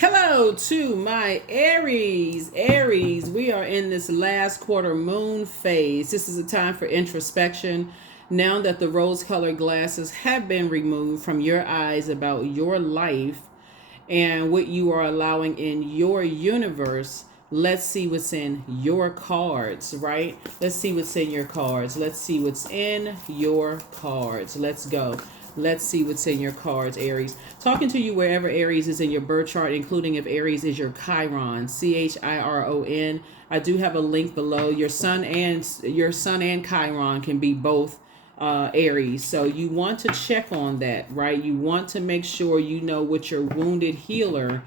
Hello to my Aries. Aries, we are in this last quarter moon phase. This is a time for introspection. Now that the rose colored glasses have been removed from your eyes about your life and what you are allowing in your universe, let's see what's in your cards, right? Let's see what's in your cards. Let's see what's in your cards. Let's go. Let's see what's in your cards, Aries. Talking to you wherever Aries is in your birth chart, including if Aries is your Chiron, Chiron. I do have a link below. Your sun and Chiron can be both Aries. So you want to check on that, right? You want to make sure you know what your wounded healer,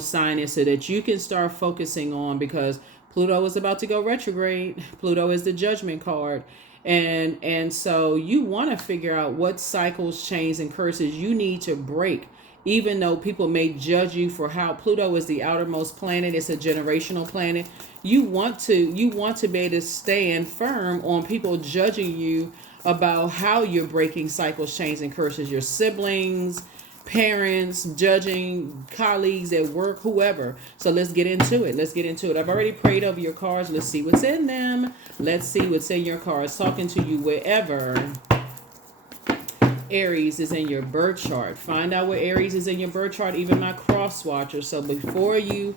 sign is so that you can start focusing on, because Pluto is about to go retrograde. Pluto is the judgment card. And so you want to figure out what cycles, chains, and curses you need to break. Even though people may judge you for how Pluto is the outermost planet, it's a generational planet. You want to be able to stand firm on people judging you about how you're breaking cycles, chains, and curses. Your siblings, parents, judging, colleagues at work, whoever. So let's get into it. I've already prayed over your cards. Let's see what's in them. Let's see what's in your cards. Talking to you wherever Aries is in your birth chart. Find out where Aries is in your birth chart, even my cross watcher. So before you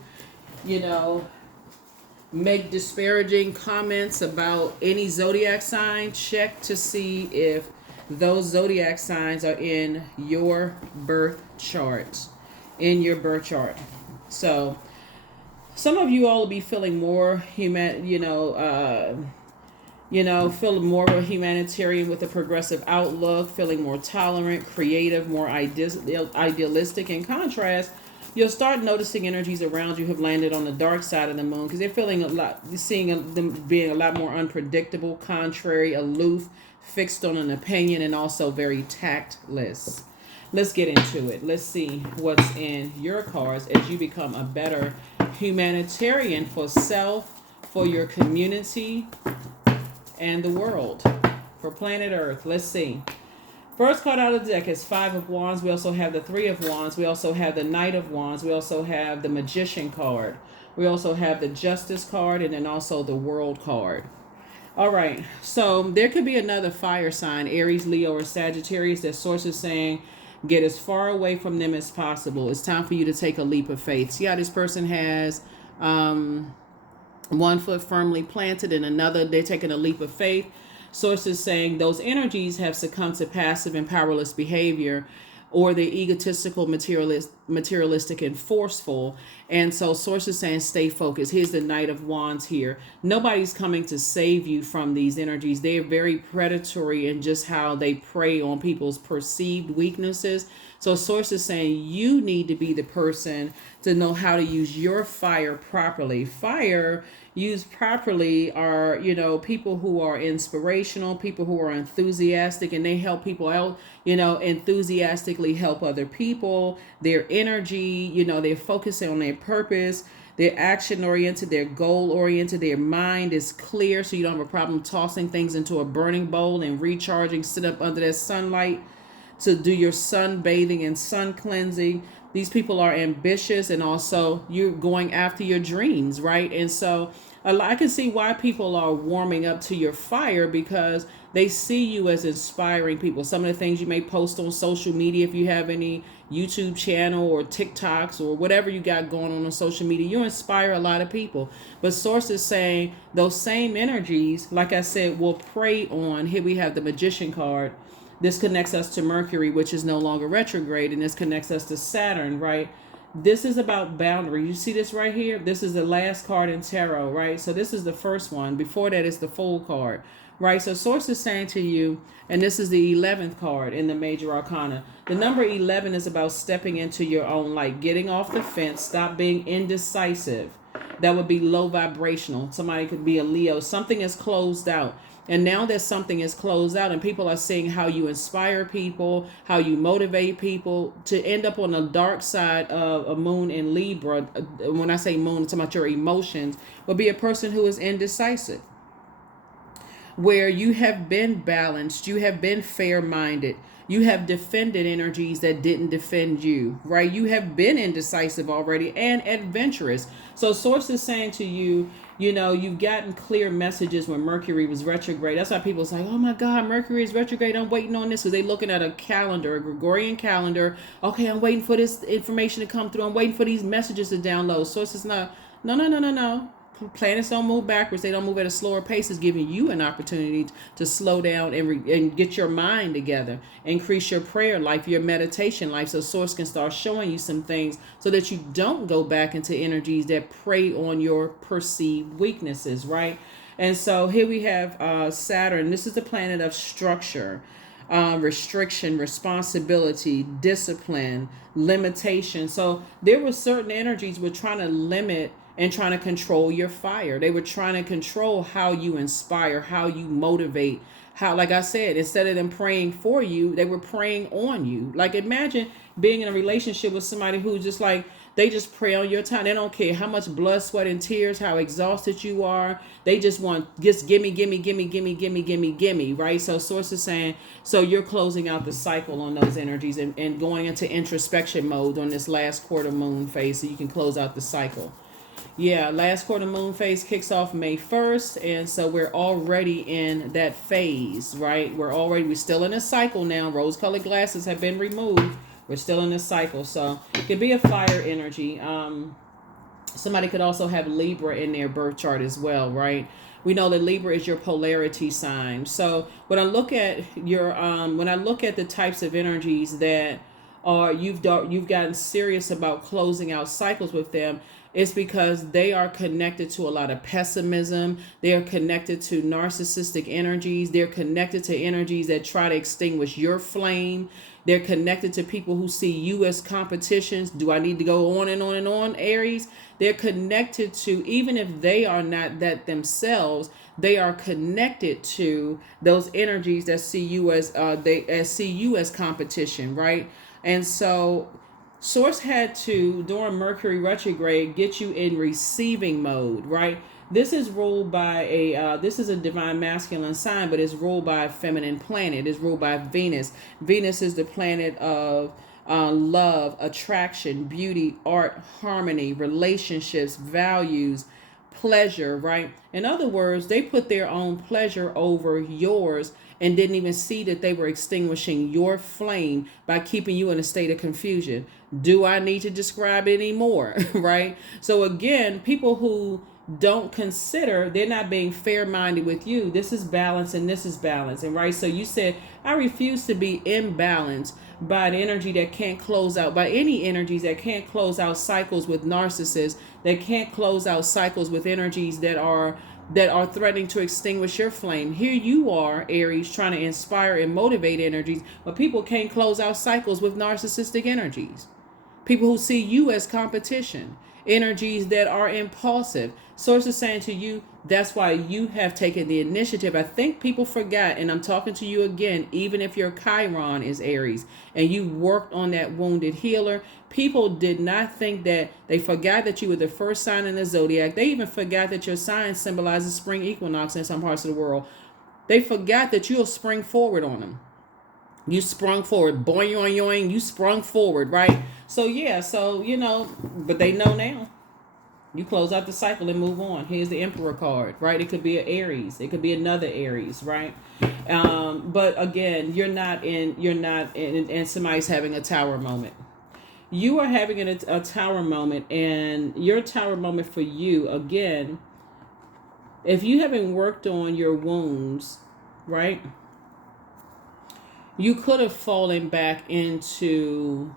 make disparaging comments about any zodiac sign, check to see if those zodiac signs are in your birth chart. So some of you all will be feeling more feeling more of a humanitarian with a progressive outlook, feeling more tolerant, creative, more idealistic. In contrast, you'll start noticing energies around you have landed on the dark side of the moon, because they're feeling a lot, seeing them being a lot more unpredictable, contrary, aloof, fixed on an opinion, and also very tactless. Let's get into it. Let's see what's in your cards as you become a better humanitarian for self, for your community, and the world, for planet Earth. Let's see. First card out of the deck is Five of Wands. We also have the Three of Wands. We also have the Knight of Wands. We also have the Magician card. We also have the Justice card, and then also the World card. All right, so there could be another fire sign, Aries, Leo, or Sagittarius, that source is saying get as far away from them as possible. It's time for you to take a leap of faith. See how this person has one foot firmly planted and another, they're taking a leap of faith. Sources saying those energies have succumbed to passive and powerless behavior, or they're egotistical, materialistic, and forceful. And so sources saying stay focused. Here's the Knight of Wands here. Nobody's coming to save you from these energies. They're very predatory in just how they prey on people's perceived weaknesses. So sources saying you need to be the person to know how to use your fire properly. Fire used properly are, people who are inspirational, people who are enthusiastic, and they help people out, enthusiastically help other people. Their energy, they're focusing on their purpose. They're action oriented, they're goal oriented, their mind is clear, so you don't have a problem tossing things into a burning bowl and recharging, sit up under that sunlight to do your sun bathing and sun cleansing. These people are ambitious, and also you're going after your dreams, right? And so I can see why people are warming up to your fire, because they see you as inspiring people. Some of the things you may post on social media, if you have any YouTube channel or TikToks or whatever you got going on social media, you inspire a lot of people. But sources saying those same energies, like I said, will prey on. Here we have the Magician card. This connects us to Mercury, which is no longer retrograde, and this connects us to Saturn, right? This is about boundary. You see this right here? This is the last card in tarot, right? So this is the first one. Before that is the Fool card, right? So source is saying to you, and this is the 11th card in the major arcana. The number 11 is about stepping into your own light, getting off the fence, stop being indecisive. That would be low vibrational. Somebody could be a Leo. Something is closed out. And now that something is closed out and people are seeing how you inspire people, how you motivate people, to end up on the dark side of a moon in Libra, when I say moon, it's about your emotions, will be a person who is indecisive. where you have been balanced, you have been fair-minded, You have defended energies that didn't defend you, right? You have been indecisive already and adventurous. So source is saying to you, you've gotten clear messages when Mercury was retrograde. That's why people say, oh my God, Mercury is retrograde. I'm waiting on this, because they're looking at a calendar, a Gregorian calendar. Okay, I'm waiting for this information to come through. I'm waiting for these messages to download. Source is not, no, no, no, no, no. Planets don't move backwards. They don't move at a slower pace. It's giving you an opportunity to slow down and get your mind together. Increase your prayer life, your meditation life, so source can start showing you some things so that you don't go back into energies that prey on your perceived weaknesses, right? And so here we have Saturn. This is the planet of structure, restriction, responsibility, discipline, limitation. So there were certain energies we're trying to limit and trying to control your fire. They were trying to control how you inspire, how you motivate, how, like I said, instead of them praying for you, they were praying on you. Like, imagine being in a relationship with somebody who just like, they just prey on your time. They don't care how much blood, sweat, and tears, how exhausted you are. They just want, just gimme, gimme, gimme, gimme, gimme, gimme, gimme, right? So source is saying, so you're closing out the cycle on those energies and going into introspection mode on this last quarter moon phase so you can close out the cycle. Yeah, last quarter moon phase kicks off May 1st, and so we're already in that phase, right? We're still in a cycle now. Rose-colored glasses have been removed. We're still in a cycle, so it could be a fire energy. Somebody could also have Libra in their birth chart as well, right? We know that Libra is your polarity sign. So when I look at the types of energies that are you've gotten serious about closing out cycles with them, it's because they are connected to a lot of pessimism. They are connected to narcissistic energies. They're connected to energies that try to extinguish your flame. They're connected to people who see you as competitions. Do I need to go on and on and on, Aries? They're connected to, even if they are not that themselves, they are connected to those energies that see you as competition, right? And so Source had to, during Mercury retrograde, get you in receiving mode, right? This is ruled by this is a divine masculine sign, but it's ruled by a feminine planet. It's ruled by Venus. Venus is the planet of love, attraction, beauty, art, harmony, relationships, values, pleasure, right? In other words, they put their own pleasure over yours and didn't even see that they were extinguishing your flame by keeping you in a state of confusion. Do I need to describe it anymore? Right? So again, people who don't consider, they're not being fair-minded with you. This is balance and this is balance. And right, so you said, I refuse to be imbalanced by an energy that can't close out, by any energies that can't close out cycles with narcissists, that can't close out cycles with energies that are threatening to extinguish your flame. Here you are, Aries, trying to inspire and motivate energies, but people can't close out cycles with narcissistic energies. People who see you as competition, energies that are impulsive. Source is saying to you, that's why you have taken the initiative. I think people forgot, and I'm talking to you again, even if your Chiron is Aries and you worked on that wounded healer, people did not think that, they forgot that you were the first sign in the zodiac. They even forgot that your sign symbolizes spring equinox in some parts of the world. They forgot that you'll spring forward on them. You sprung forward, boing, yoing, yoing, you sprung forward, right? So yeah, so but they know now. You close out the cycle and move on. Here's the Emperor card, right? It could be an Aries, it could be another Aries, right? But again, you're not in, and somebody's having a tower moment. You are having a tower moment, and your tower moment for you, again, if you haven't worked on your wounds, right? You could have fallen back into,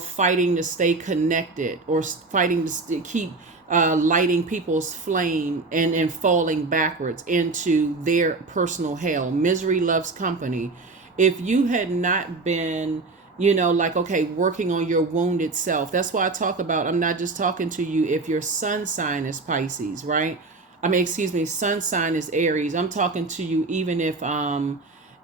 fighting to stay connected, or fighting to keep lighting people's flame and falling backwards into their personal hell. Misery loves company. If you had not been, working on your wounded self, that's why I talk about, I'm not just talking to you if your sun sign is Pisces, right? Sun sign is Aries. I'm talking to you even if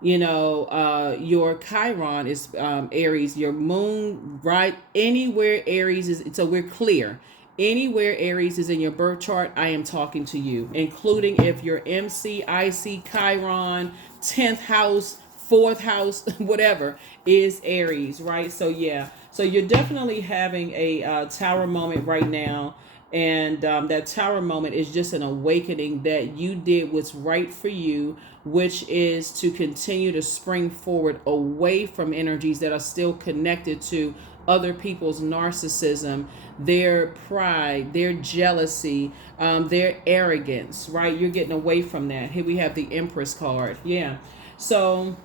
your Chiron is Aries, your moon, right? Anywhere Aries is, so we're clear. Anywhere Aries is in your birth chart, I am talking to you, including if your MC, IC, Chiron, 10th house, fourth house, whatever, is Aries, right? So yeah, so you're definitely having a tower moment right now. And that tower moment is just an awakening that you did what's right for you, which is to continue to spring forward away from energies that are still connected to other people's narcissism, their pride, their jealousy, their arrogance, right? You're getting away from that. Here we have the Empress card. Yeah. So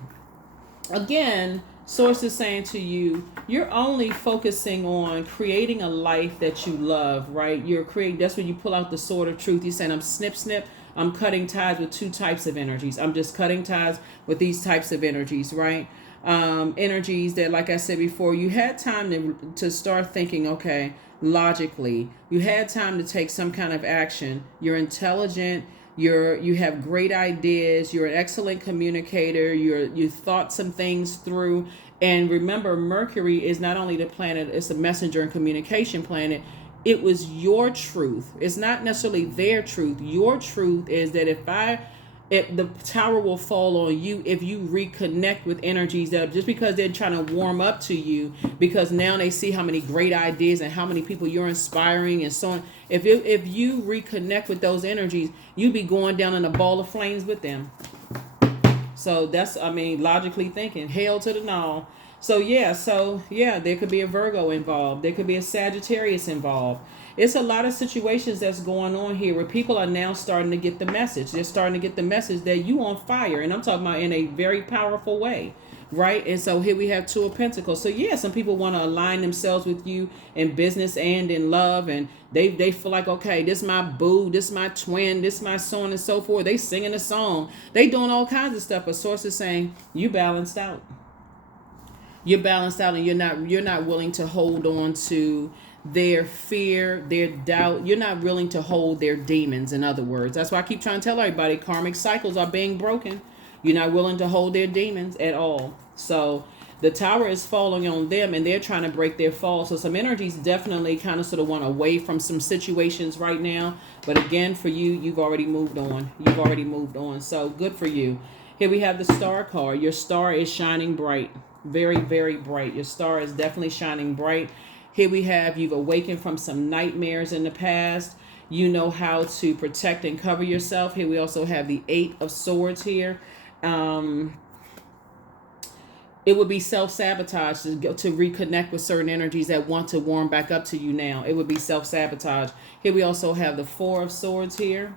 again, source is saying to you, you're only focusing on creating a life that you love, right? You're creating, that's when you pull out the sword of truth. You're saying, I'm snip, snip. I'm cutting ties with two types of energies. I'm just cutting ties with these types of energies, right? Energies that, like I said before, you had time to start thinking, okay, logically. You had time to take some kind of action. You're intelligent. You have great ideas. You're an excellent communicator. You thought some things through. And remember, Mercury is not only the planet, it's a messenger and communication planet. It was your truth. It's not necessarily their truth. Your truth is that if the tower will fall on you if you reconnect with energies that, just because they're trying to warm up to you, because now they see how many great ideas and how many people you're inspiring and so on. If you reconnect with those energies, you'd be going down in a ball of flames with them. So that's, I mean, logically thinking, hail to the no. So yeah, there could be a Virgo involved. There could be a Sagittarius involved. It's a lot of situations that's going on here where people are now starting to get the message. They're starting to get the message that you on fire. And I'm talking about in a very powerful way, right? And so here we have Two of Pentacles. So yeah, some people want to align themselves with you in business and in love. And they feel like, okay, this my boo, this my twin, this my so on and so forth. They singing a song. They doing all kinds of stuff. But source is saying, you balanced out. You're balanced out, and you're not willing to hold on to their fear, their doubt. You're not willing to hold their demons, in other words. That's why I keep trying to tell everybody karmic cycles are being broken. You're not willing to hold their demons at all. So the tower is falling on them, and they're trying to break their fall. So some energies definitely kind of sort of want away from some situations right now. But again, for you, you've already moved on. You've already moved on. So good for you. Here we have the Star card. Your star is shining bright. Very, very bright. Your star is definitely shining bright. Here we have, you've awakened from some nightmares in the past. You know how to protect and cover yourself. Here we also have the Eight of Swords here. It would be self-sabotage to reconnect with certain energies that want to warm back up to you now. It would be self-sabotage. Here we also have the Four of Swords here.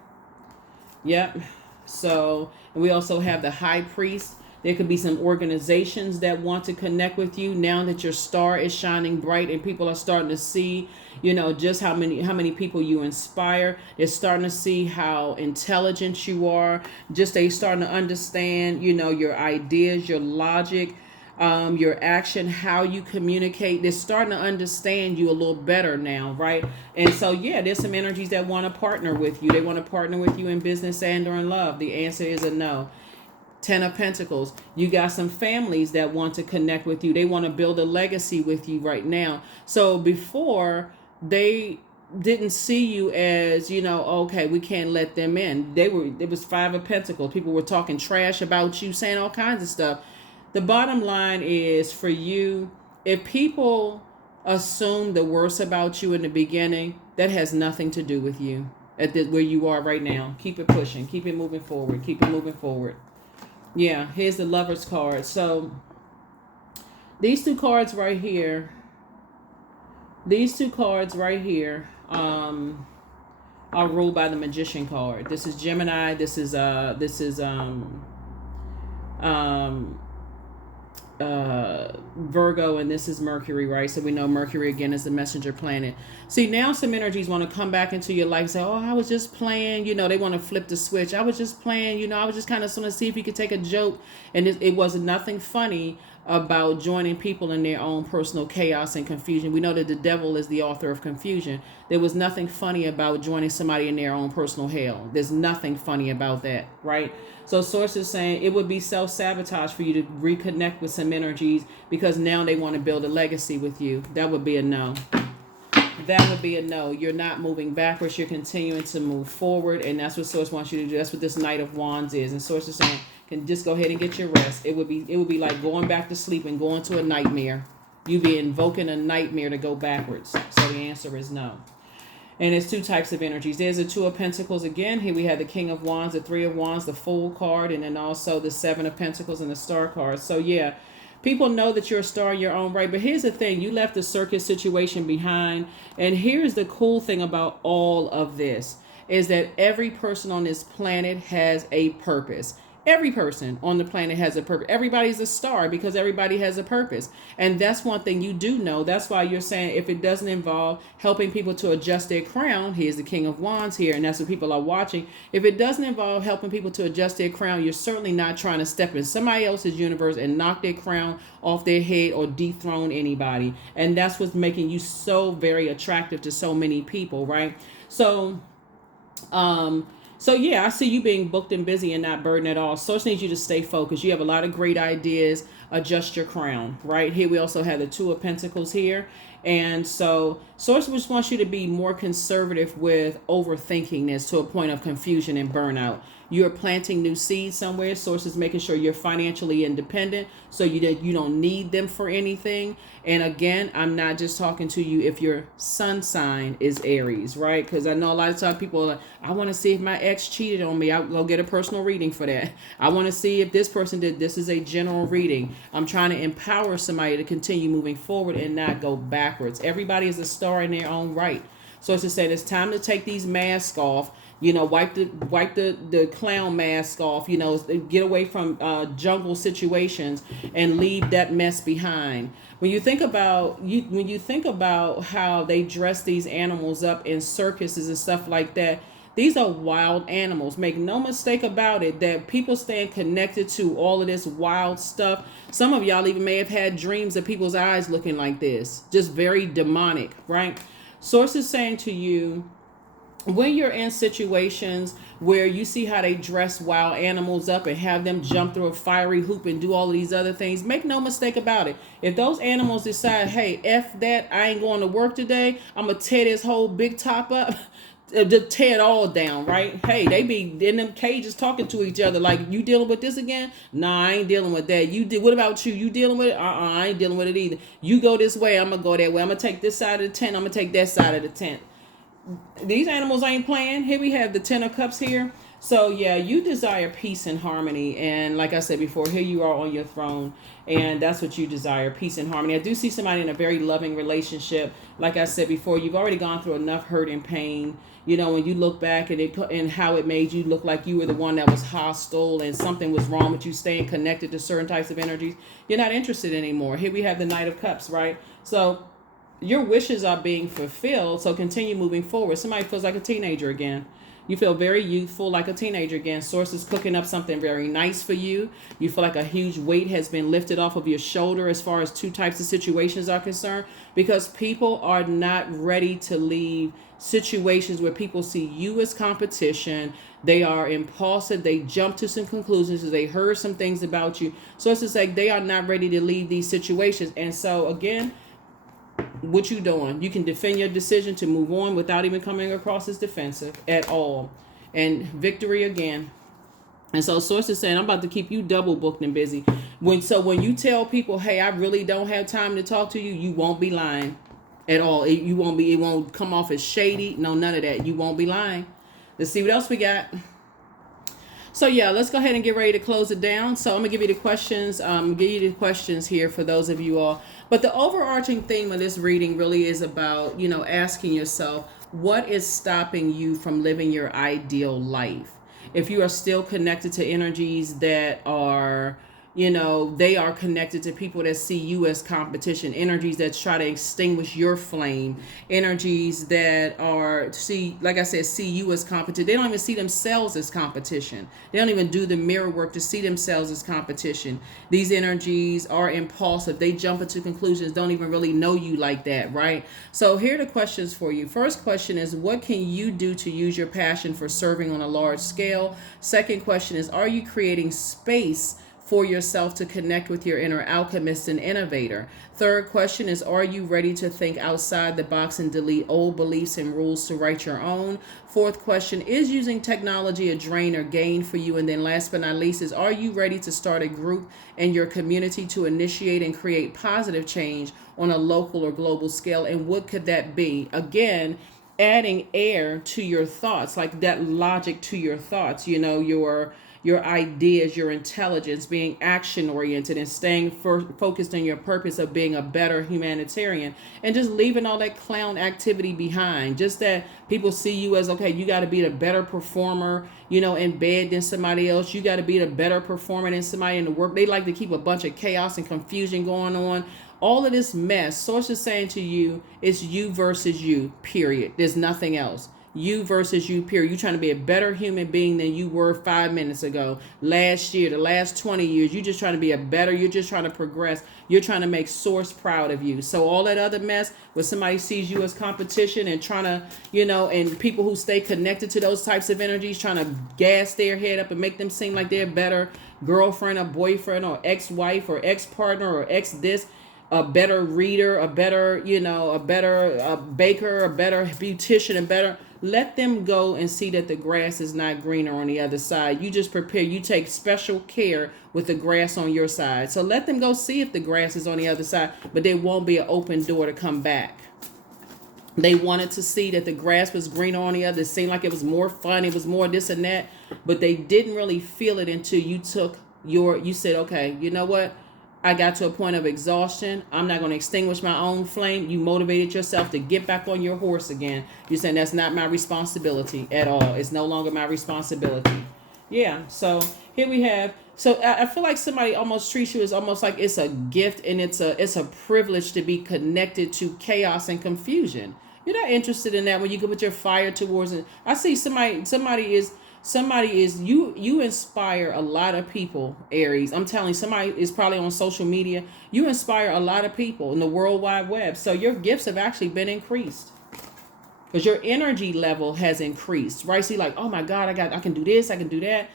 Yep. So, and we also have the High Priest. There could be some organizations that want to connect with you now that your star is shining bright and people are starting to see, just how many people you inspire. They're starting to see how intelligent you are. Just they starting to understand, your ideas, your logic, your action, how you communicate. They're starting to understand you a little better now, right? And so, yeah, there's some energies that want to partner with you. They want to partner with you in business and or in love. The answer is a no. Ten of Pentacles. You got some families that want to connect with you. They want to build a legacy with you right now. So before, they didn't see you as, okay, we can't let them in. It was Five of Pentacles. People were talking trash about you, saying all kinds of stuff. The bottom line is, for you, if people assume the worst about you in the beginning, that has nothing to do with you where you are right now. Keep it pushing. Keep it moving forward. Keep it moving forward. Yeah, here's the Lovers card. So these two cards right here, are ruled by the Magician card. This is Gemini. This is Virgo, and this is Mercury, right? So we know Mercury again is the messenger planet. See, now some energies want to come back into your life and say, oh, I was just playing, they want to flip the switch. I was just playing, I was just kind of want to see if you could take a joke. And it was nothing funny about joining people in their own personal chaos and confusion. We know that the devil is the author of confusion. There was nothing funny about joining somebody in their own personal hell. There's nothing funny about that, right? So source is saying it would be self-sabotage for you to reconnect with some energies because now they want to build a legacy with you. That would be a no. That would be a no. You're not moving backwards. You're continuing to move forward. And that's what source wants you to do. That's what this Knight of Wands is. And source is saying can just go ahead and get your rest. It would be like going back to sleep and going to a nightmare. You'd be invoking a nightmare to go backwards. So the answer is no. And it's two types of energies. There's the Two of Pentacles again. Here we have the King of Wands, the Three of Wands, the Fool card, and then also the Seven of Pentacles and the Star card. So yeah, people know that you're a star in your own right. But here's the thing. You left the circus situation behind. And here's the cool thing about all of this is that every person on this planet has a purpose. Every person on the planet has a purpose. Everybody's a star because everybody has a purpose. And that's one thing you do know. That's why you're saying if it doesn't involve helping people to adjust their crown, here's the King of Wands here, and that's what people are watching. If it doesn't involve helping people to adjust their crown, you're certainly not trying to step in somebody else's universe and knock their crown off their head or dethrone anybody. And that's what's making you so very attractive to so many people, right? So yeah, I see you being booked and busy and not burdened at all. Source needs you to stay focused. You have a lot of great ideas. Adjust your crown, right? Here we also have the Two of Pentacles here. And so Source just wants you to be more conservative with overthinking this to a point of confusion and burnout. You're planting new seeds somewhere. Source is making sure you're financially independent so you don't need them for anything. And again, I'm not just talking to you if your sun sign is Aries, right? Because I know a lot of times people are like, I want to see if my ex cheated on me. I'll go get a personal reading for that. I want to see if this person did. This is a general reading. I'm trying to empower somebody to continue moving forward and not go backwards. Everybody is a star in their own right. So it's to say it's time to take these masks off. Wipe the clown mask off, get away from jungle situations and leave that mess behind. When you think about how they dress these animals up in circuses and stuff like that, these are wild animals. Make no mistake about it that people staying connected to all of this wild stuff. Some of y'all even may have had dreams of people's eyes looking like this, just very demonic, right? Source is saying to you, when you're in situations where you see how they dress wild animals up and have them jump through a fiery hoop and do all of these other things, make no mistake about it. If those animals decide, hey, F that, I ain't going to work today, I'm going to tear this whole big top up, to tear it all down, right? Hey, they be in them cages talking to each other like, you dealing with this again? Nah, I ain't dealing with that. What about you? You dealing with it? I ain't dealing with it either. You go this way, I'm going to go that way. I'm going to take this side of the tent. I'm going to take that side of the tent. These animals ain't playing. Here we have the Ten of Cups here. So yeah, you desire peace and harmony. And like I said before, here you are on your throne. And that's what you desire, peace and harmony. I do see somebody in a very loving relationship. Like I said before, you've already gone through enough hurt and pain. When you look back and how it made you look like you were the one that was hostile and something was wrong with you staying connected to certain types of energies, you're not interested anymore. Here we have the Knight of Cups, right? So your wishes are being fulfilled, so continue moving forward. Somebody feels like a teenager again. You feel very youthful, like a teenager again. Source is cooking up something very nice for you. You feel like a huge weight has been lifted off of your shoulder as far as two types of situations are concerned, because people are not ready to leave situations where people see you as competition. They are impulsive. They jump to some conclusions. They heard some things about you. So it's just like they are not ready to leave these situations. And so again, what you doing? You can defend your decision to move on without even coming across as defensive at all. And victory again. And so Source is saying, I'm about to keep you double booked and busy. When you tell people, hey, I really don't have time to talk to you, you won't be lying at all. It won't come off as shady. No, none of that. You won't be lying. Let's see what else we got. So yeah, let's go ahead and get ready to close it down. So I'm gonna give you the questions. Here for those of you all. But the overarching theme of this reading really is about, asking yourself, what is stopping you from living your ideal life? If you are still connected to energies that are, they are connected to people that see you as competition, energies that try to extinguish your flame, energies that see you as competition. They don't even see themselves as competition. They don't even do the mirror work to see themselves as competition. These energies are impulsive. They jump into conclusions, don't even really know you like that, right? So here are the questions for you. First question is, what can you do to use your passion for serving on a large scale? Second question is, are you creating space for yourself to connect with your inner alchemist and innovator. Third question is, are you ready to think outside the box and delete old beliefs and rules to write your own? Fourth question, is using technology a drain or gain for you? And then last but not least is, are you ready to start a group in your community to initiate and create positive change on a local or global scale? And what could that be? Again, adding air to your thoughts, like that logic to your thoughts, your ideas, your intelligence, being action oriented and staying focused on your purpose of being a better humanitarian, and just leaving all that clown activity behind. Just that people see you as, okay, you got to be the better performer, in bed than somebody else. You got to be the better performer than somebody in the work. They like to keep a bunch of chaos and confusion going on. All of this mess, Source is saying to you, it's you versus you, period. There's nothing else. You versus you, period. You're trying to be a better human being than you were 5 minutes ago, last year, the last 20 years. You're just trying to be you're just trying to progress. You're trying to make Source proud of you. So all that other mess where somebody sees you as competition and trying to, and people who stay connected to those types of energies, trying to gas their head up and make them seem like they're better girlfriend or boyfriend or ex-wife or ex-partner or ex-this, a better reader, a better, a better baker, a better beautician, and better. Let them go and see that the grass is not greener on the other side. You just prepare. You take special care with the grass on your side. So let them go see if the grass is on the other side, but there won't be an open door to come back. They wanted to see that the grass was greener on the other. It seemed like it was more fun. It was more this and that, but they didn't really feel it until you said, okay, you know what? I got to a point of exhaustion. I'm not going to extinguish my own flame. You motivated yourself to get back on your horse again. You're saying that's not my responsibility at all. It's no longer my responsibility. Yeah. So here we have. So I feel like somebody almost treats you as almost like it's a gift and it's a privilege to be connected to chaos and confusion. You're not interested in that when you can put your fire towards it. I see somebody is you inspire a lot of people, Aries. I'm telling you, somebody is probably on social media. You inspire a lot of people in the World Wide Web. So your gifts have actually been increased because your energy level has increased, right? See, like, oh my God, I can do this, I can do that.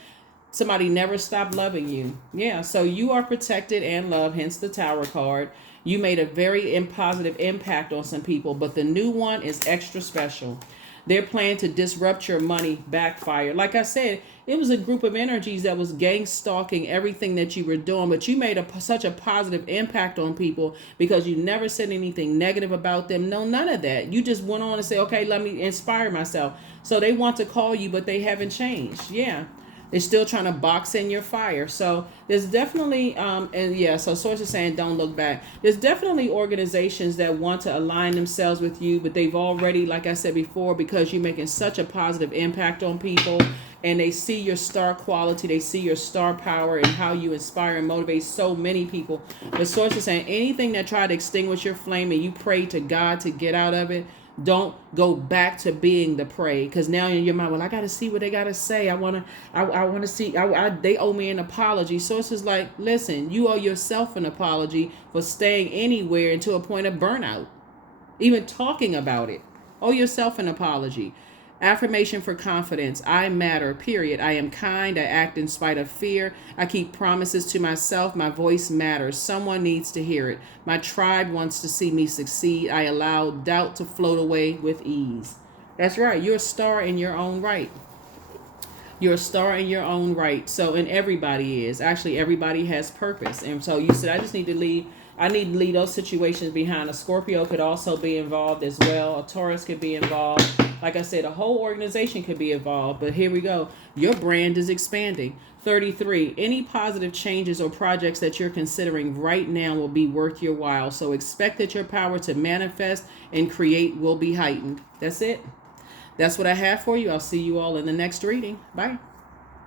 Somebody never stopped loving you. Yeah, so you are protected and loved, hence the Tower card. You made a very positive impact on some people, but the new one is extra special. Their plan to disrupt your money backfired. Like I said, it was a group of energies that was gang stalking everything that you were doing, but you made such a positive impact on people because you never said anything negative about them. No, none of that. You just went on and said, okay, let me inspire myself. So they want to call you, but they haven't changed. Yeah. They're still trying to box in your fire. So there's definitely, so Source is saying don't look back. There's definitely organizations that want to align themselves with you, but they've already, like I said before, because you're making such a positive impact on people and they see your star quality, they see your star power and how you inspire and motivate so many people. But Source is saying anything that tried to extinguish your flame and you pray to God to get out of it, don't go back to being the prey, because now in your mind, well, I got to see what they got to say. I want to see, they owe me an apology. So it's just like, listen, you owe yourself an apology for staying anywhere until a point of burnout. Even talking about it. Owe yourself an apology. Affirmation for confidence. I matter, period. I am kind. I act in spite of fear. I keep promises to myself. My voice matters. Someone needs to hear it. My tribe wants to see me succeed. I allow doubt to float away with ease. That's right. You're a star in your own right. You're a star in your own right. So, and everybody is. Actually, everybody has purpose. And so you said, I need to leave those situations behind. A Scorpio could also be involved as well. A Taurus could be involved. Like I said, a whole organization could be involved. But here we go. Your brand is expanding. 33. Any positive changes or projects that you're considering right now will be worth your while. So expect that your power to manifest and create will be heightened. That's it. That's what I have for you. I'll see you all in the next reading. Bye.